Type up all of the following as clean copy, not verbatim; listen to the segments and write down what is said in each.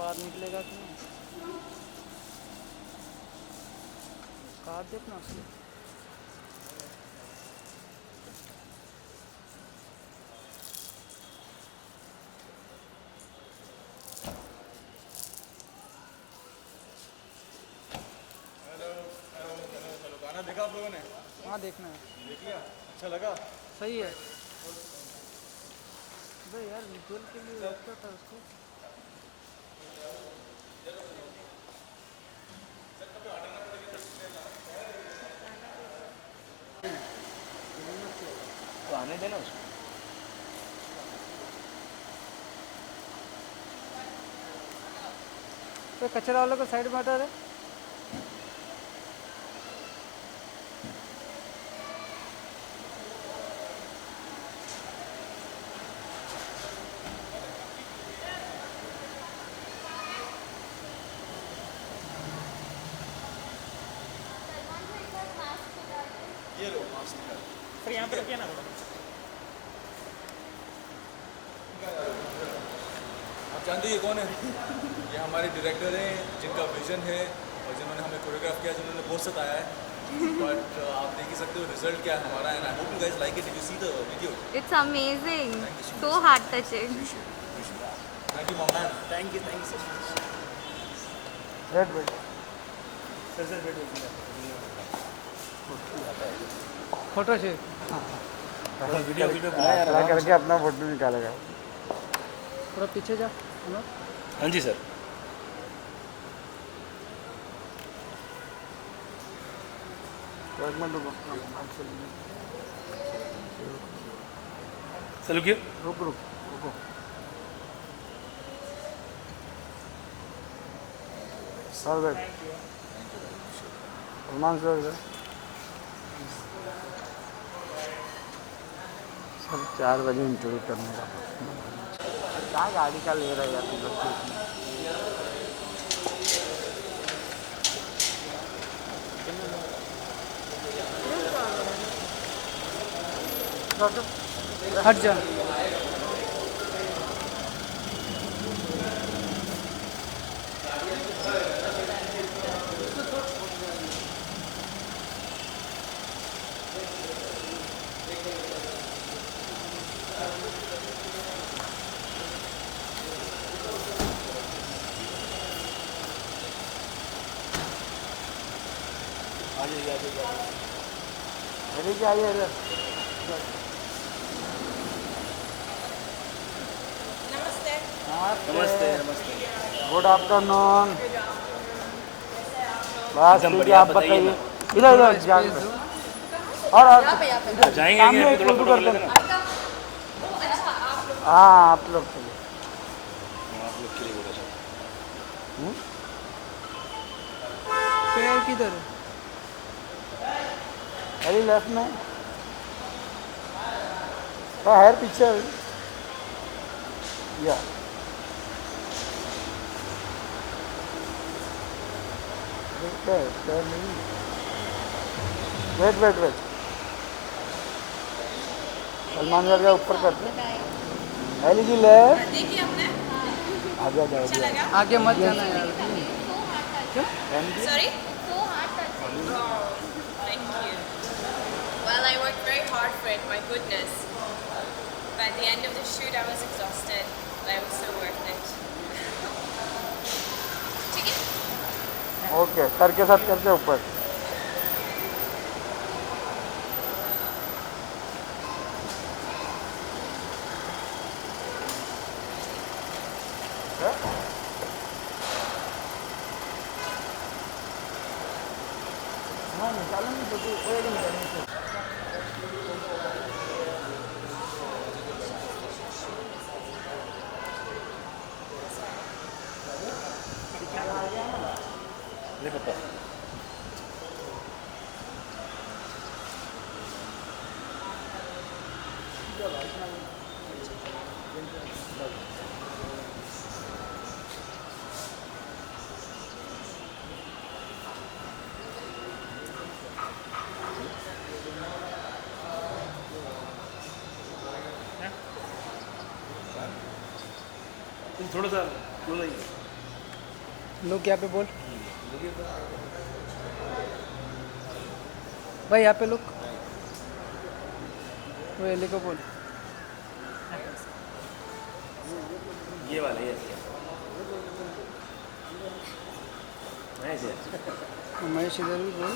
बाहर निकलेगा कि नहीं। कार देखना उसकी। गाना देखा आप लोगों ने? हाँ देखना है। देख लिया? अच्छा लगा? सही है भाई यार, विजुअल के लिए रखता था उसको। तो आने देना उसको। तो कचरा वाले को साइड में हटा दे। ये लो मास्क निकाल। फिर यहाँ पे रखिए ना थोड़ा। आप जानते हैं ये कौन है? ये हमारे डायरेक्टर हैं जिनका विजन है और जिन्होंने हमें कोरियोग्राफ किया, जिन्होंने बहुत सताया है। बट आप देख ही सकते हो रिजल्ट क्या है हमारा, and I hope you guys like it if you see the video. It's amazing. Thank you so So much. heart touching. Thank you mom man, thank you so much. Wait wait. Sir sir बैठो। Photo से video video खड़ा करके अपना photo निकालेगा। थोड़ा पीछे जा। हाँ जी सर। एक मिनट रुको। चलो क्यों? रुक रुक रुको। Sir wait. सलमान सर इधर। सर 4 बजे इंटरव्यू करने का। क्या गाड़ी का ले रहा है यार तुम लोग? हट जा। अरे क्या ये नमस्ते नमस्ते। Good afternoon. बस एकदम ठीक है, बढ़िया, आप बताइए बताइए। ना। इधर इधर जान और जाएंगे सामने यहाँ एक पे थोड़ा फोटो फोटो कर लेना। देना। हाँ आप लोग चलिए। आप लोग के लिए बोला सर। पैर किधर है? अरे लेफ्ट में। हेयर पीछे है। या पैर नहीं। Wait wait wait. Salman sir का ऊपर करते हैं। Elli ji left. देखिए हमने आगे जाओ। आगे मत जाना यार। Sorry? So heart touching. Thank you. Well, I worked very hard for it, my goodness. By the end of the shoot, I was exhausted, but it was so worth it. ठीक है? ओके, सर के साथ करते ऊपर। हाँ निकालेंगे तो एक मिनट। नहीं पता। थोड़ा सा क्लोज आइए। लुक यहाँ पे बोल भाई, यहाँ पे लुक, वो एली को बोल। ये वाला ये नाइस है। महेश इधर भी बोल।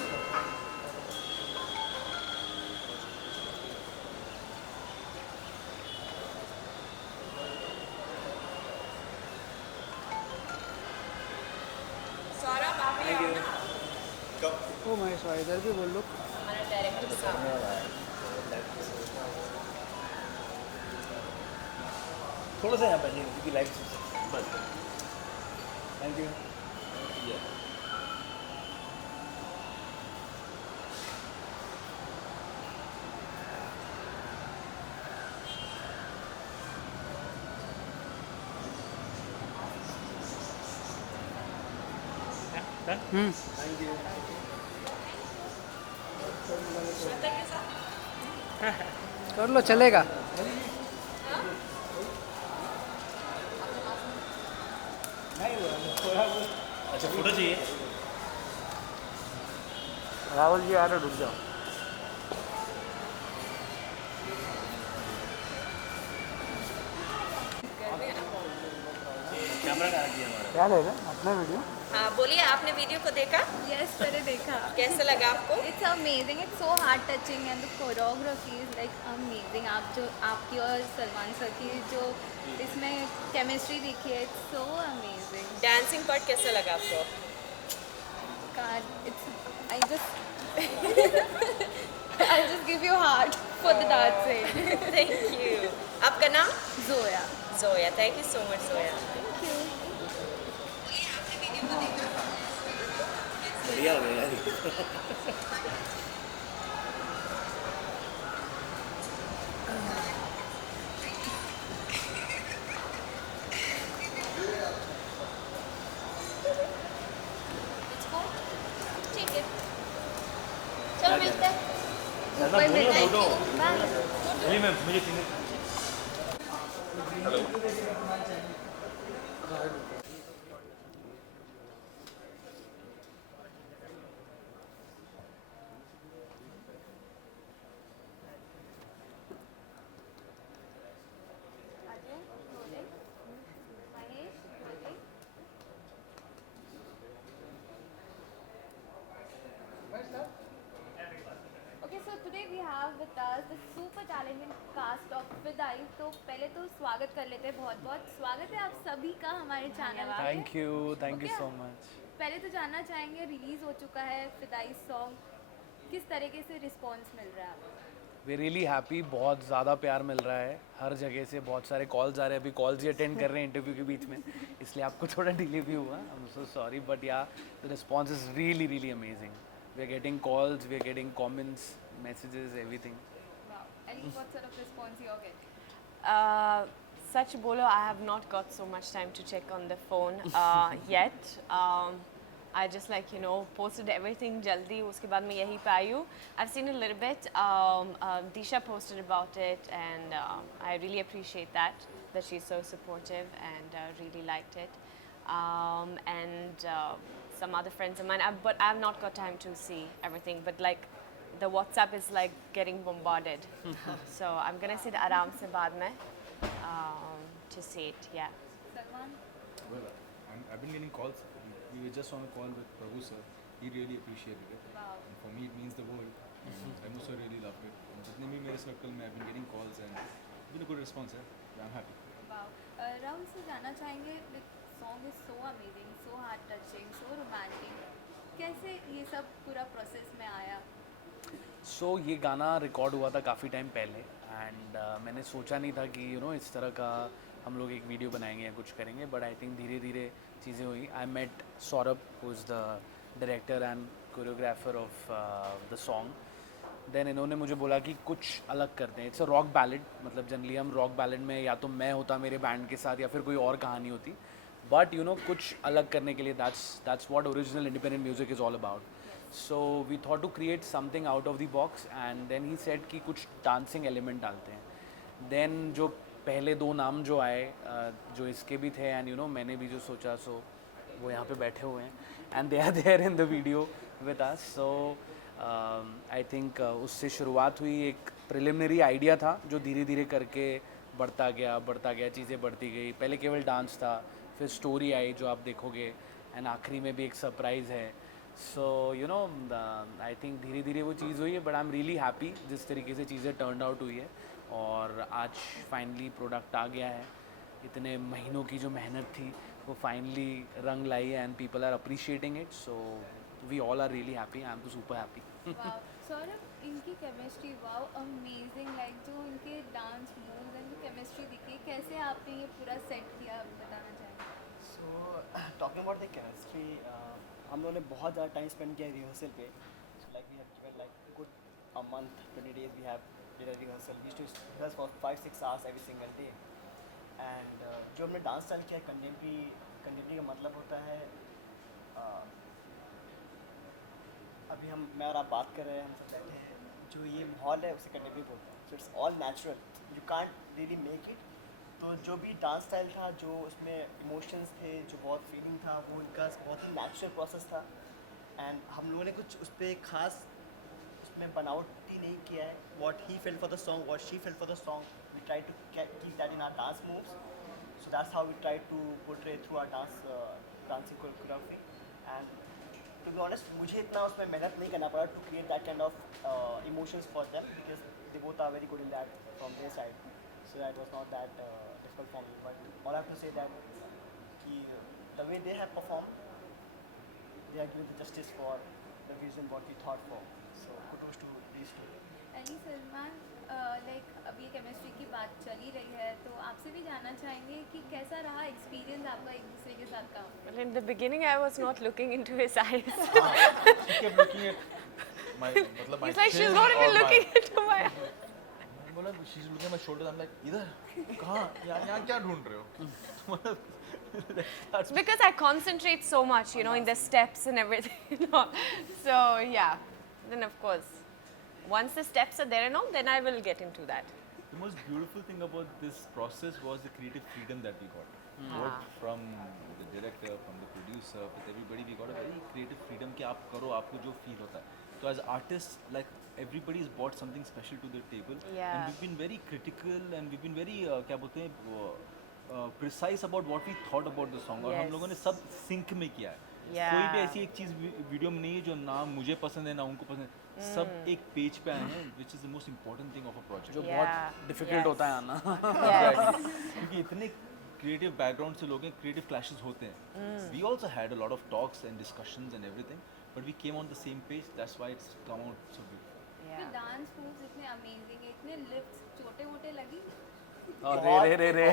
सौरभ आप भी आओ ना। ओ महेश भाई इधर भी बोल लुक। हमारा डायरेक्टर साहब। थोड़ा सा यहाँ पे क्योंकि लाइट बस। Thank you. श्वेता के साथ कर लो, चलेगा। अच्छा फोटो चाहिए। राहुल जी आ रहे, रुक जाओ। कैमरा कहाँ किया हमारा? क्या ले रहे अपना वीडियो? हाँ बोलिए, आपने वीडियो को देखा? Yes, मैंने देखा. कैसे लगा आपको? It's amazing. It's so heart touching and the choreography is like amazing. आप जो आपकी और सलमान सर की जो इसमें chemistry देखी है, it's so amazing. Dancing part कैसा लगा आपको? God, it's I I'll just give you heart for the dancing. Thank you. आपका नाम? Zoya. Zoya. Thank you so much Zoya. Thank you. बढ़िया हो गया यार। ठीक है. चलो मिलते हैं. दादा कोई बोलो मिलता है? फोटो। Bye. जी मैम मुझे finger. Ajay, rolling. Mahesh, rolling. Okay, so today we have with us the super talented cast of Vidai. तो पहले तो स्वागत कर लेते हैं, बहुत बहुत स्वागत है आप सभी का हमारे चैनल पे। Thank you Okay. So much. पहले तो जानना चाहेंगे, रिलीज हो चुका है फिदाई सॉन्ग, किस तरीके से रिस्पांस मिल रहा है आपको? वी रियली हैप्पी, बहुत ज़्यादा प्यार मिल रहा है हर जगह से, बहुत सारे कॉल्स आ रहे हैं। अभी कॉल्स ही अटेंड कर रहे हैं इंटरव्यू के बीच में, इसलिए आपको थोड़ा डिले भी हुआ। I am so sorry, but yeah the response is really really amazing. We are getting calls, we are getting comments, messages, everything. Wow. And what sort of response you all get? Such bolo, I have not got so much time to check on the phone yet. I just posted everything jaldi. उसके बाद मैं यहीं पे आई हूँ. I've seen a little bit. Disha posted about it, and I really appreciate that she's so supportive and really liked it. And some other friends of mine, but I have not got time to see everything. But like the WhatsApp is like getting bombarded, so I'm gonna sit आराम से बाद में to see it. Yeah. Salman? Well, I've been getting calls. We were just on a call with Prabhu sir. He really appreciated it. Wow. And for me, it means the world. Prabhu sir really loved it. And जितने भी मेरे circle में I've been getting calls and it's been a good response. I'm happy. Wow. Rahul से जानना चाहेंगे, like song is so amazing, so heart touching, so romantic. कैसे ये सब पूरा प्रोसेस में आया? सो ये गाना रिकॉर्ड हुआ था काफ़ी टाइम पहले, एंड मैंने सोचा नहीं था कि इस तरह का हम लोग एक वीडियो बनाएंगे या कुछ करेंगे, बट आई थिंक धीरे धीरे चीज़ें हुई। I met Saurabh, who is the director and choreographer of the song. Then इन्होंने मुझे बोला कि कुछ अलग करते हैं। इट्स अ रॉक बैलेड, मतलब जनरली हम रॉक बैलेड में या तो मैं होता मेरे बैंड के साथ या फिर कोई और कहानी होती, बट कुछ अलग करने के लिए that's what original independent music is all about. So we thought to create something out of the box, and then he said कि कुछ डांसिंग एलिमेंट डालते हैं। देन जो पहले दो नाम जो आए, जो इसके भी थे, एंड मैंने भी जो सोचा, सो वो यहाँ पे बैठे हुए हैं and they are there in the video with us. So I think उससे शुरुआत हुई. एक प्रिलिमिनरी आइडिया था जो धीरे धीरे करके बढ़ता गया, चीज़ें बढ़ती गई. पहले केवल डांस था, फिर स्टोरी आई जो आप देखोगे, एंड आखिरी में भी एक सरप्राइज़ है. So you know I think धीरे धीरे वो चीज़ हुई है, but I am really happy जिस तरीके से चीज़ें टर्न आउट हुई है. और आज फाइनली प्रोडक्ट आ गया है. इतने महीनों की जो मेहनत थी वो फाइनली रंग लाई है and people are appreciating it. So we all are really happy. I am तो सुपर हैप्पी. वाओ सौरभ, इनकी केमिस्ट्री वाओ अमेजिंग. लाइक जो इनके डांस मूव्स एंड केमिस्ट्री दिखी, कैसे आपने ये पूरा सेट किया, बताना चाहेंगे? So talking about the chemistry, हम लोगों ने बहुत ज़्यादा टाइम स्पेंड किया रिहर्सल पे. So like we have given like good a month, 20 days we have did a rehearsal. We used to rehearse for 5-6 hours every single day. And जो हमने dance style किया कंटेम्प्रेरी का मतलब होता है अभी मैं और आप बात कर रहे हैं, हम सब बैठे हैं, जो ये माहौल है उसे कंटेम्प्रेरी बोलते हैं. So it's all natural, you can't really make it. तो जो भी डांस स्टाइल था, जो उसमें इमोशंस थे, जो बहुत फीलिंग था, वो इनका बहुत ही नेचुरल प्रोसेस था. एंड हम लोगों ने कुछ उस पर खास उसमें बनावटी नहीं किया है. What he felt for the song, what she felt for the song, we try to keep that in our dance moves. So that's how we try to portray through our dancing choreography. And to be honest, मुझे इतना उसमें मेहनत नहीं करना पड़ा to create that kind of emotions for them, because they both are very good in that from their side. So that was not that difficult for me. But all I have to say that the way they have performed, they are giving the justice for the vision what we thought for. So kudos to these two. Ali Salman, like अब ये chemistry की बात चल ही रही है, तो आपसे भी जानना चाहेंगे कि कैसा रहा एक्सपीरियंस आपका एक दूसरे के साथ काम? Well, in the beginning, I was not looking into his eyes. She kept looking at my, मतलब my He's like, she's chin not or even my- looking into my eyes. मैं बोला she's looking at my shoulders. I'm like, इधर कहाँ, यहाँ क्या ढूंढ रहे हो? मतलब It's because I concentrate so much, you know, in the steps and everything. You know? So yeah, then of course, once the steps are there and all, then I will get into that. the most beautiful thing about this process was the creative freedom that we got. Both from the director, from the producer, with everybody, we got a very creative freedom कि आप करो, आपको जो feel होता है. So as artists, like everybody's brought something special to the table, Yeah. and we've been very critical and we've been very क्या बोलते हैं precise about what we thought about the song. और हम Yes. लोगों ने सब sync में किया है. Yeah. कोई भी ऐसी एक चीज़ वीडियो में नहीं है जो ना मुझे पसंद है ना उनको पसंद है. सब एक पेज पे आए हैं, which is the most important thing of a project. जो Yeah. बहुत डिफिकल्ट Yes. होता है आना. Yes. क्योंकि इतने क्रिएटिव बैकग्राउंड से लोग हैं, क्रिएटिव क्लैशेस होते हैं. We also had a lot of talks and discussions and everything, but we came on the same page. That's why it's come out so good. ये डांस मूव्स इतने amazing है, इतने lifts छोटे मोटे लगी. और रे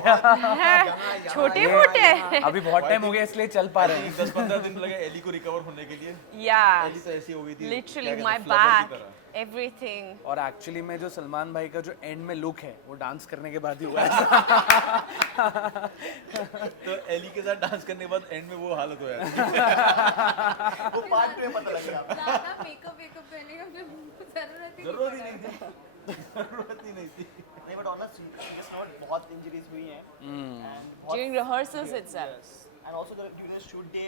छोटे मोटे. अभी बहुत टाइम हो गया इसलिए चल पा रहे हैं. 10-15 दिन लगे एली को रिकवर होने के लिए. Yeah. एली तो ऐसी हो गई थी, Literally, क्या my कहते हैं, flower की back, तरह. everything. और एक्चुअली में जो सलमान भाई का जो एंड में लुक है वो डांस करने के बाद ही हुआ है. तो एली के साथ डांस करने के बाद एंड में वो हालत हो जाती है. वो पार्ट में पता लगेगा. ज़्यादा मेकअप करने का फिर जरूरत ही नहीं थी. जरूरत ही नहीं थी. नहीं, बट ऑनेस्ट सीरियस नोट, बहुत इंजरीज हुई हैं. And बहुत- During rehearsals itself. Yes. And also during the shoot day,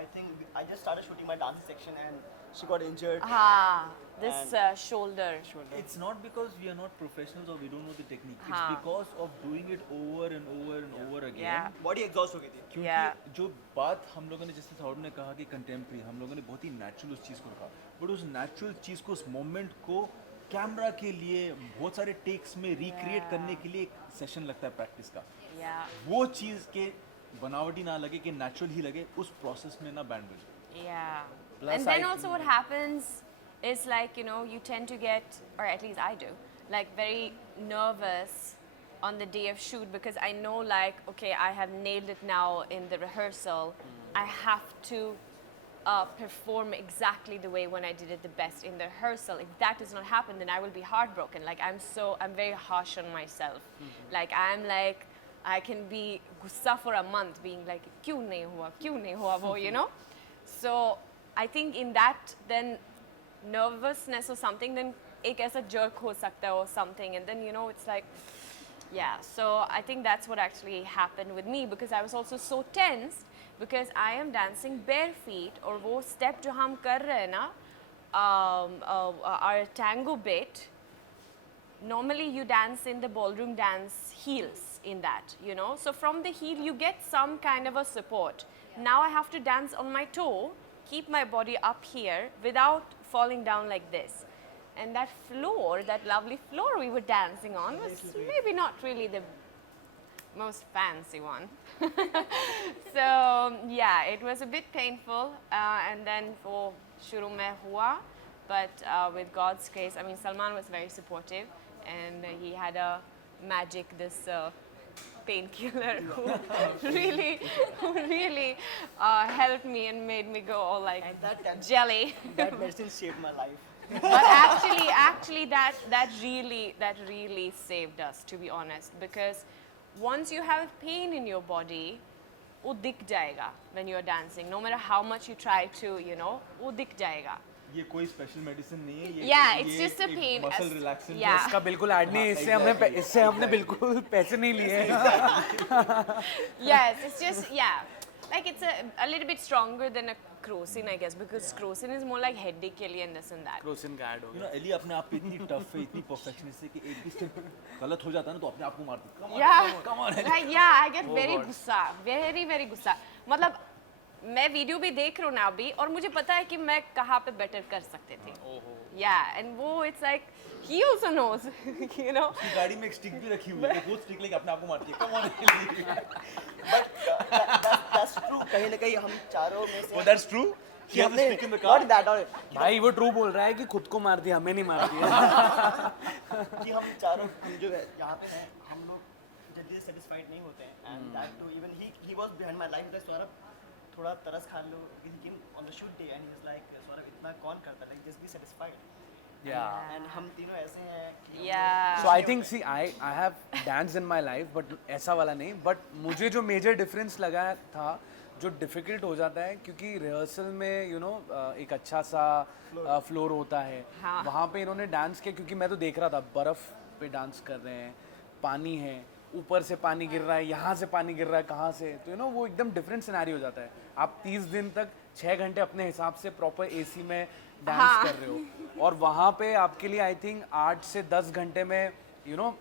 I think I just started shooting my dancing section and she got injured. This And- shoulder. It's not because we are not professionals or we don't know the technique. हाँ. It's because of doing it over and over and over again. Yeah. Body exhaust हो गई थी. क्योंकि Yeah. जो बात हम लोगों ने, जैसे सौरभ ने कहा कि कंटेम्प्रेरी, हम लोगों ने बहुत ही नेचुरल उस चीज़ को रखा, बट उस नेचुरल चीज़ को, उस मोमेंट को कैमरा के लिए बहुत सारे टेक्स में रिक्रिएट Yeah. करने के लिए एक सेशन लगता है प्रैक्टिस का. Yeah. वो चीज़ के बनावटी ना लगे, कि नेचुरल ही लगे, उस प्रोसेस में ना बैंड बजे. Yeah. Plus and then I also what happens is like, you know, you tend to get, or at least I do, like very nervous on the day of shoot because I know like, okay, I have nailed it now in the rehearsal. I have to perform exactly the way when I did it the best in the rehearsal. If that does not happen, then I will be heartbroken. Like I'm very harsh on myself. Like I'm like, I can be gussa for a month being like, kyun nahi hua wo, you know? So I think in that then nervousness or something, then ek aisa jerk ho sakta hai or something, and then you know it's like, yeah. So I think that's what actually happened with me because I was also so tensed because I am dancing bare feet और वो step जो हम कर रहे हैं ना our tango bit, normally you dance in the ballroom dance heels in that, you know, so from the heel you get some kind of a support. Now I have to dance on my toe, keep my body up here without falling down like this. And that floor, that lovely floor we were dancing on was maybe not really the most fancy one. So yeah, it was a bit painful and then for shuru mein hua, but with God's grace, I mean Salman was very supportive and he had a magic, this painkiller who really helped me and made me go all like And that jelly. that medicine saved my life. But actually that really saved us, to be honest, because once you have pain in your body, वो दिख जाएगा when you are dancing, no matter how much you try to, you know, वो दिख जाएगा. ये कोई special medicine नहीं है, ये Yeah, it's just a pain. Muscle relaxant Yeah. इसका बिल्कुल ऐड नहीं है, इससे हमने बिल्कुल पैसे नहीं लिए हैं. Yes, it's just, yeah, like it's a little bit stronger than a Crocin, I guess, because Crocin is more like headache के लिए and this and that. Crocin का ऐड हो यू गया. नो एली अपने आप पे इतनी टफ है, इतनी परफेक्शनिस्ट है कि एक भी स्टेप गलत हो जाता है ना तो अपने आप को मारती है. Yeah, like yeah, I get very गुस्सा, very गुस्सा. मतलब मैं वीडियो भी देख रहा हूँ ना अभी और मुझे पता है कि मैं कहाँ पे बेटर कर सकते थे. Yeah, and वो it's like he also knows, you know. उसकी गाड़ी में एक स्टिक भी रखी हुई है, वो स्टिक लेके अपने आप को मारती है. Come on Elli. That's true. कहीं ना कहीं हम चारों में से वो that's true. He has a stick in the car. Not that or भाई वो ट्रू बोल रहा है कि खुद को मार दिया, हमें नहीं मार दिया. कि हम चारों हम जो है यहाँ पे हैं, हम लोग जल्दी से सेटिस्फाइड नहीं होते हैं. And that too, even he was behind my life. Like Saurabh थोड़ा तरस खा लो. He came on the shoot day and he was like Saurabh इतना कौन करता है? Like just be satisfied. Yeah. And हम तीनों ऐसे हैं कि हम Yeah. So I think see I have danced in my life but ऐसा वाला नहीं, but मुझे जो major difference लगा था, जो difficult हो जाता है क्योंकि रिहर्सल में you know एक अच्छा सा फ्लोर होता है. हाँ. वहाँ पे इन्होंने डांस किया क्योंकि मैं तो देख रहा था बर्फ़ पे डांस कर रहे हैं, पानी है, ऊपर से पानी गिर रहा है, यहाँ से पानी गिर रहा है, कहाँ से, तो यू नो वो एकदम डिफरेंट सिनेरियो हो जाता है. आप 30 दिन तक 6 घंटे अपने हिसाब से प्रॉपर एसी में डांस कर रहे हो और वहाँ पे आपके लिए आई थिंक 8 से 10 घंटे में यू नो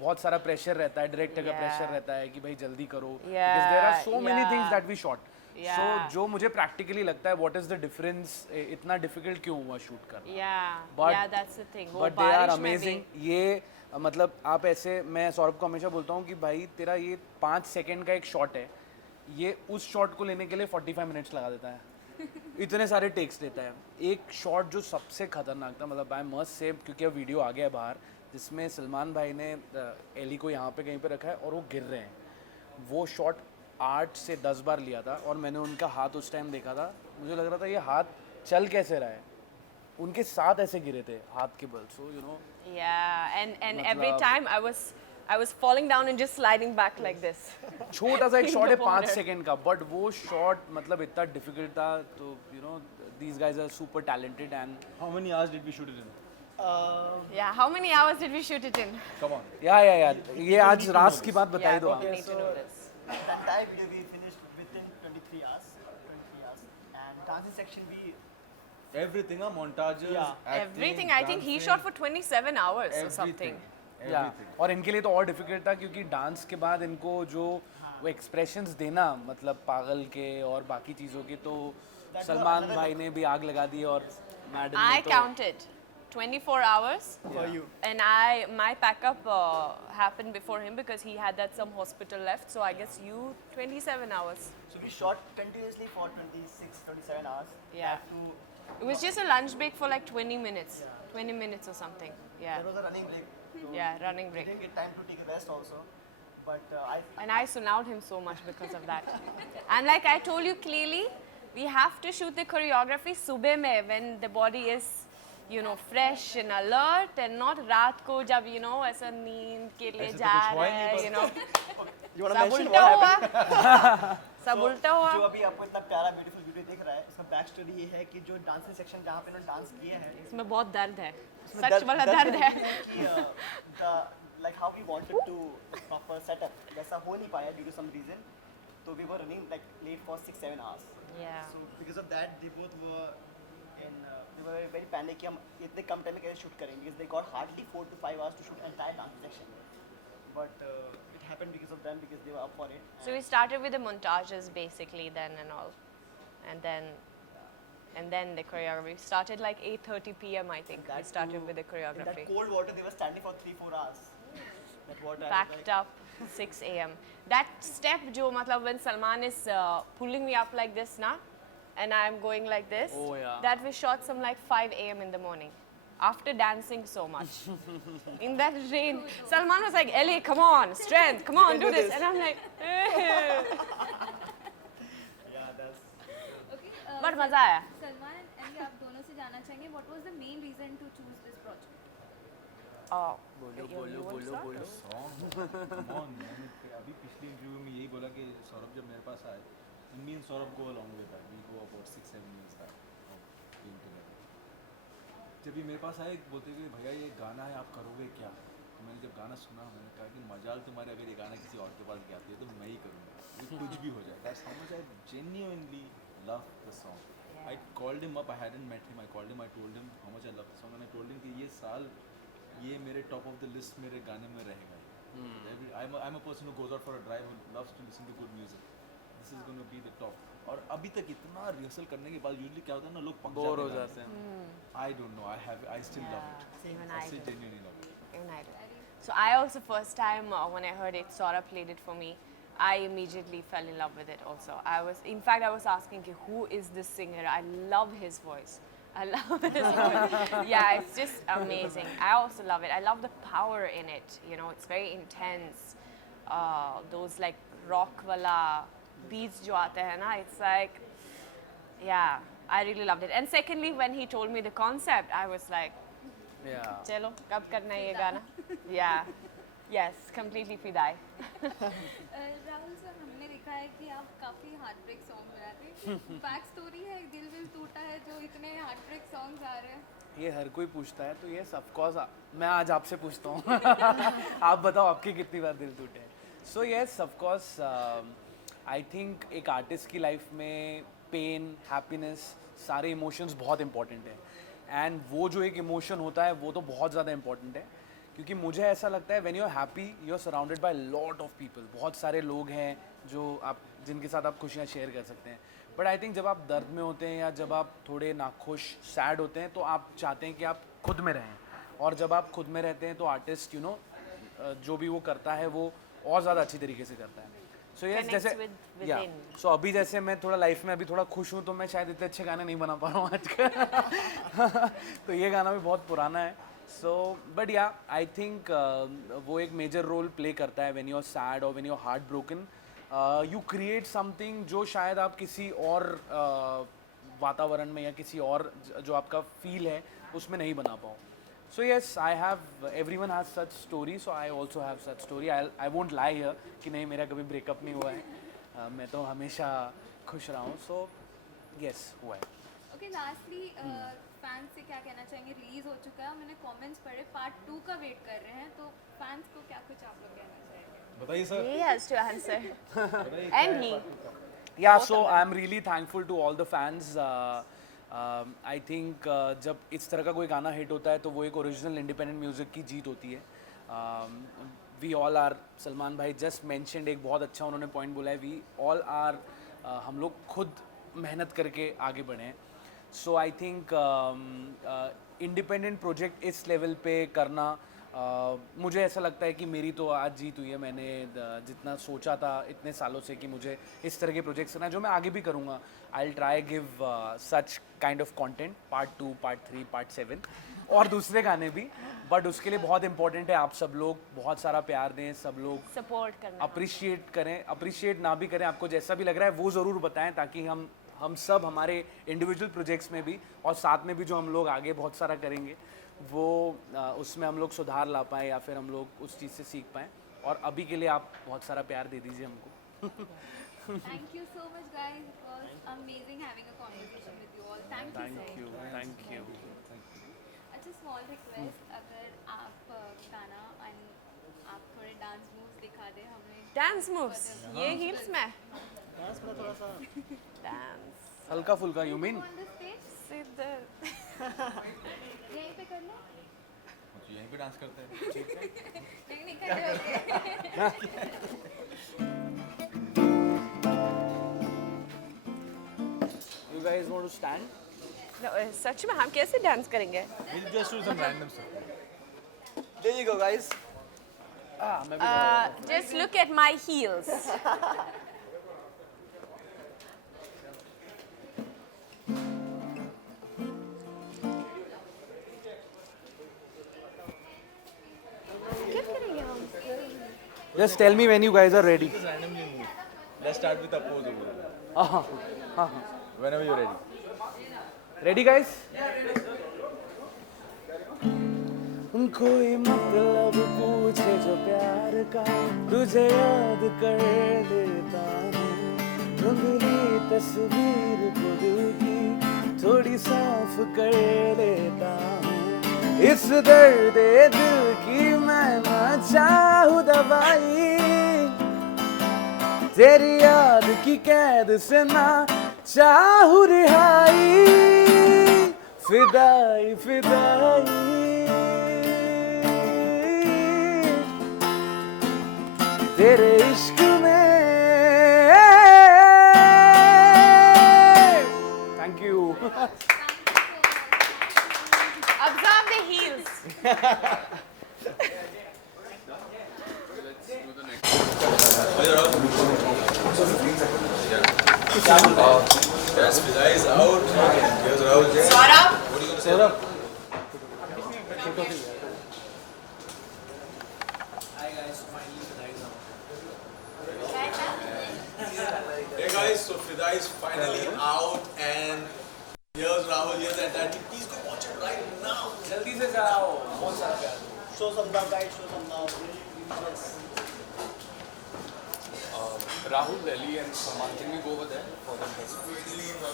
बहुत सारा प्रेशर रहता है, डायरेक्टर का प्रेशर रहता है कि भाई जल्दी करो, because there are so many things that we shot. So जो मुझे प्रैक्टिकली लगता है व्हाट इज द डिफरेंस, इतना डिफिकल्ट क्यों हुआ शूट करना. Yeah, that's the thing. वो बट दे आर बारिश में भी. अमेजिंग. ये मतलब आप ऐसे, मैं सौरभ को हमेशा बोलता हूँ कि भाई तेरा ये 5 सेकंड का एक शॉट है, ये उस शॉट को लेने के लिए 45 मिनट्स लगा देता है. इतने सारे टेक्स लेता है. एक शॉट जो सबसे खतरनाक था, मतलब आई मस्ट से, क्योंकि अब वीडियो आ गया है बाहर, जिसमें सलमान भाई ने एली को यहाँ पे कहीं पे रखा है और वो गिर रहे हैं. वो शॉट 8 से 10 बार लिया था और मैंने उनका हाथ उस टाइम देखा था, मुझे लग रहा था ये हाथ चल कैसे रहा है. उनके साथ ऐसे गिरे थे हाथ के बल. So you know Yeah, and every time I was falling down and just sliding back like this. छोटा सा एक In शॉट the है 5 water. सेकंड का, बट वो शॉट मतलब इतना डिफिकल्ट था. तो you know these guys are super talented and How many hours did we shoot it in? Yeah, how many hours did we shoot it in? Come on. या ये आज रास की बात बताई Yeah, दो आप. people need to know this. the entire video we finished within 23 hours. 23 hours. And dancing section we Everything, montages, Yeah. acting, Everything. I think he dancing, shot for 27 hours or everything. something. या Everything. और इनके लिए तो और difficult था क्योंकि dance के बाद इनको जो वो एक्सप्रेशंस देना, मतलब पागल के और बाकी चीज़ों के, तो सलमान भाई ने भी आग लगा दी और मैडम I ने तो counted 24 hours. for you. And my backup happened before him because he had that some hospital left. So I guess you 27 hours. So we shot continuously for 26, 27 hours. Yeah. That too, It was just a lunch break for like 20 minutes. 20 minutes or something. Yeah. there was a running break. So Yeah, running we break. didn't get time to take a rest also. But And I sunowed him so much because of that. And like I told you clearly, we have to shoot the choreography subah mein when the body is, you know, fresh and alert, and not raat ko jab, you know, ऐसा नींद के लिए ऐसे तो जा कुछ हुआ ही रहा नहीं, है, you know. you want to सब mention उल्टा what हुआ. happened? सब उल्टा जो हुआ. अभी आपको इतना प्यारा ब्यूटीफुल वीडियो दिख रहा है, उसका बैक स्टोरी ये है कि जो डांसिंग सेक्शन जहाँ पे उन्होंने डांस किया है, इसमें बहुत दर्द है. उसमें सच वाला दर्द है. कि the like how we wanted to proper setup वैसा हो नहीं पाया due to some reason. So we were running like late for 6-7 hours. Yeah. So because of that, they both were in. They were very panic कि हम इतने कम time में कैसे shoot करेंगे, because they got hardly 4 to 5 hours to shoot entire dance section. But it happened because of them, because they were up for it. So we started with the montages basically then and all, and then the choreography. We started like 8:30 p.m. I think. We That started too, with the in choreography. that cold water, they were standing for 3-4 hours. That water. I was Packed like, up 6 a.m. That step, jo matlab when Salman is pulling me up like this, na, and I'm going like this. Oh, yeah. That we shot some like 5 a.m. in the morning, after dancing so much in that rain. Salman was like, "Ellie, come on, strength, come on, do this," and I'm like, Yeah, that's. Okay. but मजा आया. Salman and Andy, आप दोनों से जानना चाहेंगे what was the main reason to choose this project? Oh, song come on, मैंने अभी पिछली इंटरव्यू में यही बोला कि सौरभ जब मेरे पास आए, me and Saurabh go along with that, we go about 6-7 years back being together. जब ये मेरे पास आए बोलते कि भैया ये गाना है, आप करोगे क्या? तो मैंने जब गाना सुना, मैंने कहा कि मजाल तुम्हारे, अगर ये गाना किसी और के पास गाती है तो मैं ही करूँगा, ये कुछ भी हो जाए. That's how much I genuinely love the song. I called him up, I hadn't met him, I called him, I told him how much I love the song, and I told him कि ये साल ये मेरे top of the list मेरे गाने में रहेगा. I'm a person who goes out for a drive and loves to listen to good music. This is going to be the top. और अभी तक इतना रिहर्सल करने के बाद यूजुअली क्या होता है ना, लोग पक बोर हो जाते हैं. जाते हैं. I don't know, I still love it. Even I I still do. genuinely love it. Even I do. So I also first time when I heard it, Sora played it for me. I immediately fell in love with it also. In fact, I was asking, who is this singer? I love his voice. I love his voice. Yeah, it's just amazing. I also love it. I love the power in it. You know, it's very intense. Those like rock wala beats jo aate hai na, it's like, yeah, I really loved it. And secondly, when he told me the concept, I was like, Yeah. chalo, kab karna hai ye gana? Yeah. Yes, completely फिदाई. Rahul sir, हमने देखा है कि आप काफ़ी heart break song बनाते हैं. Back story है, दिल विल टूटा है जो इतने हार्ट ब्रेक सॉन्ग्स आ रहे हैं? ये हर कोई पूछता है, तो येस ऑफ कोर्स मैं आज आपसे पूछता हूँ. आप बताओ आपके कितनी बार दिल टूटे. So yes of course I think एक आर्टिस्ट की लाइफ में पेन, हैप्पीनेस, सारे इमोशंस बहुत इंपॉर्टेंट है. एंड वो जो एक इमोशन होता है वो तो बहुत ज़्यादा इंपॉर्टेंट है, क्योंकि मुझे ऐसा लगता है when you are happy you are surrounded by lot of people. बहुत सारे लोग हैं जो आप जिनके साथ आप खुशियाँ शेयर कर सकते हैं. बट आई थिंक जब आप दर्द में होते हैं या जब आप थोड़े नाखुश, सैड होते हैं, तो आप चाहते हैं कि आप खुद में रहें. और जब आप खुद में रहते हैं तो आर्टिस्ट यू नो जो भी वो करता है वो और ज़्यादा अच्छी तरीके से करता है. सो यस, Connects जैसे with या within. सो अभी जैसे मैं थोड़ा लाइफ में अभी थोड़ा खुश हूँ, तो मैं शायद इतने अच्छे गाने नहीं बना पा रहा हूँ आजकल. तो ये गाना भी बहुत पुराना है. सो बट या आई थिंक वो एक मेजर रोल प्ले करता है. व्हेन यू आर सैड और when you are heart broken, you create something जो शायद आप किसी और वातावरण में या किसी और जो आपका फील है उसमें नहीं बना पाओ. So yes, I have, everyone has such story, so I also have such story. I won't lie here कि नहीं मेरा कभी ब्रेकअप नहीं हुआ है. मैं तो हमेशा खुश रहा हूँ. सो येस, हुआ है. ओके, लास्टली फैंस से क्या कहना चाहेंगे? रिलीज हो चुका है, मैंने कमेंट्स पढ़े, पार्ट 2 का वेट कर रहे हैं, तो फैंस को क्या कुछ आप लोग कहना चाहेंगे? बताइए sir. He has to answer. बताइए And he. Yeah, so I'm really thankful to all the fans. I think जब इस तरह का कोई गाना हिट होता है तो वो एक ओरिजिनल इंडिपेंडेंट म्यूज़िक की जीत होती है. वी ऑल आर, सलमान भाई जस्ट मेंशनड एक बहुत अच्छा उन्होंने पॉइंट बोला है, वी ऑल आर, हम लोग खुद मेहनत करके आगे बढ़े हैं. सो आई थिंक इंडिपेंडेंट प्रोजेक्ट इस लेवल पे करना, मुझे ऐसा लगता है कि मेरी तो आज जीत हुई है. मैंने जितना सोचा था इतने सालों से कि मुझे इस तरह के प्रोजेक्ट्स करना है, जो मैं आगे भी करूँगा. I will try give such kind of content, part 2, part 3, part 7 और दूसरे गाने भी. बट उसके लिए बहुत इंपॉर्टेंट है आप सब लोग बहुत सारा प्यार दें, सब लोग Support करना. अप्रिशिएट करें. अप्रिशिएट ना भी करें, आपको जैसा भी लग रहा है वो ज़रूर बताएं, ताकि हम सब हमारे इंडिविजुअल प्रोजेक्ट्स में भी और साथ में भी जो हम लोग आगे बहुत सारा करेंगे वो उसमें हम लोग सुधार ला पाएँ या फिर हम लोग उस चीज़ से सीख पाएँ. और अभी के लिए आप बहुत सारा प्यार दे दीजिए हमको. Thank you so much guys, it was amazing having a conversation with you all. Thank you so thank you, much. Thank you. अच्छा, स्मॉल रिक्वेस्ट, अगर आप गाना एंड आप थोड़े डांस मूव्स दिखा दे हमें. Dance moves. ये heels में. डांस में थोड़ा सा Dance. हल्का फुल्का you mean? On the stage, Sit there. यहीं पे कर लो। तो यहीं पे डांस करते हैं नहीं नहीं खड़े होके। You guys want to stand? No, सच में हम कैसे डांस करेंगे? We'll just do some random stuff. There you go, guys. मैं भी Just look at my heels. क्या करेंगे हम? Just tell me when you guys are ready. Just randomly move. Let's start with a pose over there. हाँ Whenever you're ready. Ready guys? कोई मतलब पूछे जो प्यार का तुझे याद कर लेता हूँ धुंधली तस्वीर को दिल की थोड़ी साफ कर लेता हूँ इस दर्द दिल की मैं ना चाहूँ दवाई तेरी याद की कैद से ना चाहूँ रिहाई फिदाई फिदाई तेरे इश्क में thank you Observe the heels. Yes, Fida is out. Here's Rahul. Saurabh. What are you gonna say? Hey guys, so Fida is finally out and here's Rahul, here's the entire team. Please go watch it right now. जल्दी से जाओ Show some love, guys. Show some love. Yes. Rahul, Delhi and Saman, can we go over there for the test?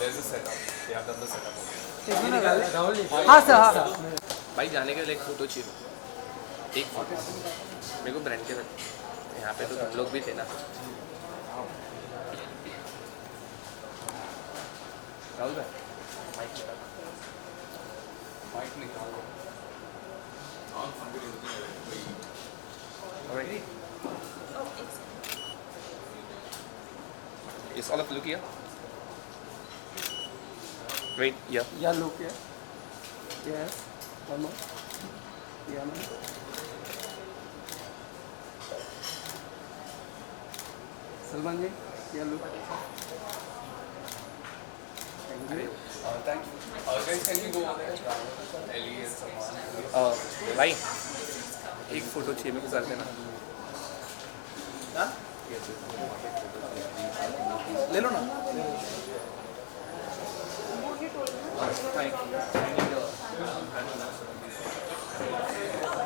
There's a setup. They have done the setup. हाँ sir हाँ भाई जाने के लिए एक फोटो चाहिए एक फोटो मेरे को ब्रांड के साथ यहाँ पे तो तुम लोग भी थे ना राहुल भाई माइक निकाल Alright. Is all of look here? Wait, yeah. या लुक है यस वन मोर या मैम सलमान जी या look Thank you. Guys, can we go over there? Ellie and Saman. भाई एक फोटो चाहिए मेरे को कर देना ले लो ना Thank you.